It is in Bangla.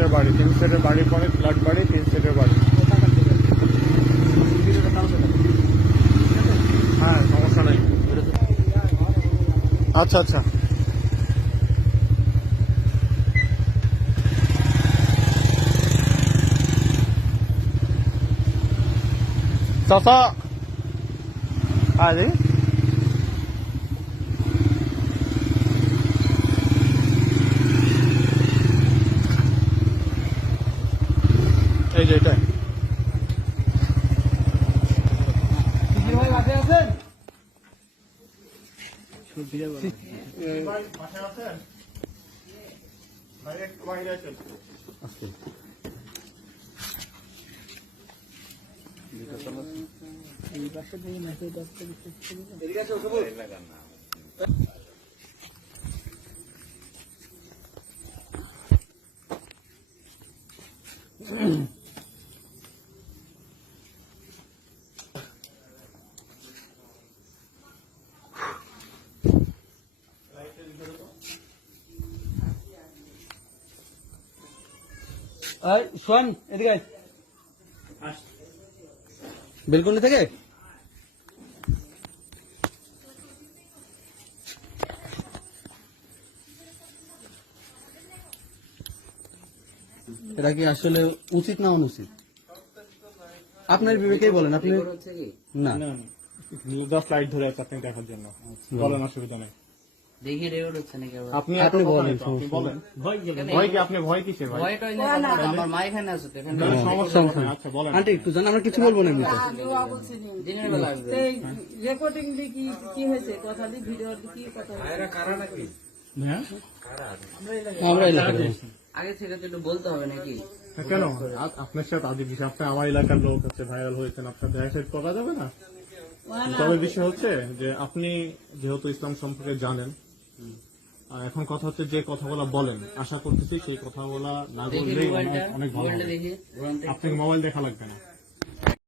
সেটের বাড়ি, 3 সেটের বাড়ি পরে ফ্ল্যাট বাড়ি, 3 সেটের বাড়ি। হ্যাঁ, সমস্যা নেই। আচ্ছা আচ্ছা, চাচা আরে এই যে এটা শোন এদিকে বেলকুনি থেকে এটা কি আসলে উচিত না অনুচিত আপনার বিবেকেই বলেন। আপনি না জাস্ট লাইট ধরে আছে আপনি দেখার জন্য, বলেন, অসুবিধা নেই। দেখি রেকর্ড হচ্ছে নাকি আবার? আপনি বলেন, আপনি বলেন। ভয় কি? আপনি ভয় কিসের? ভাই ভয়টা হইলে আমার মা এখানে আছে তো, এখানে সমস্যা নেই। আচ্ছা বলেন। আন্টি একটু জান, আমরা কিছু বলবো না এমনিতে। দিনের বেলা আসবে। রেকর্ডিং দিয়ে কি হয়েছে, কথা দিয়ে ভিডিও কি কথা হয়েছে? হ্যাঁ আমরা এলাকার লোক। আগে থেকে তো একটু বলতে হবে নাকি? কেন আপনার সাথে আদি বিষয়, আপনি আমার এলাকার লোক হচ্ছে, ভাইরাল হয়েছেন, আপনার দেখা সাথে করা যাবে না। তবে বিষয় হচ্ছে যে আপনি যেহেতু ইসলাম সম্পর্কে জানেন, আর এখন কথা হচ্ছে যে কথাগুলো বলেন, আশা করতেছি সেই কথাগুলা না বললেই অনেক ভালো হবে। দেখি আপনাকে মোবাইল দেখা লাগবে না।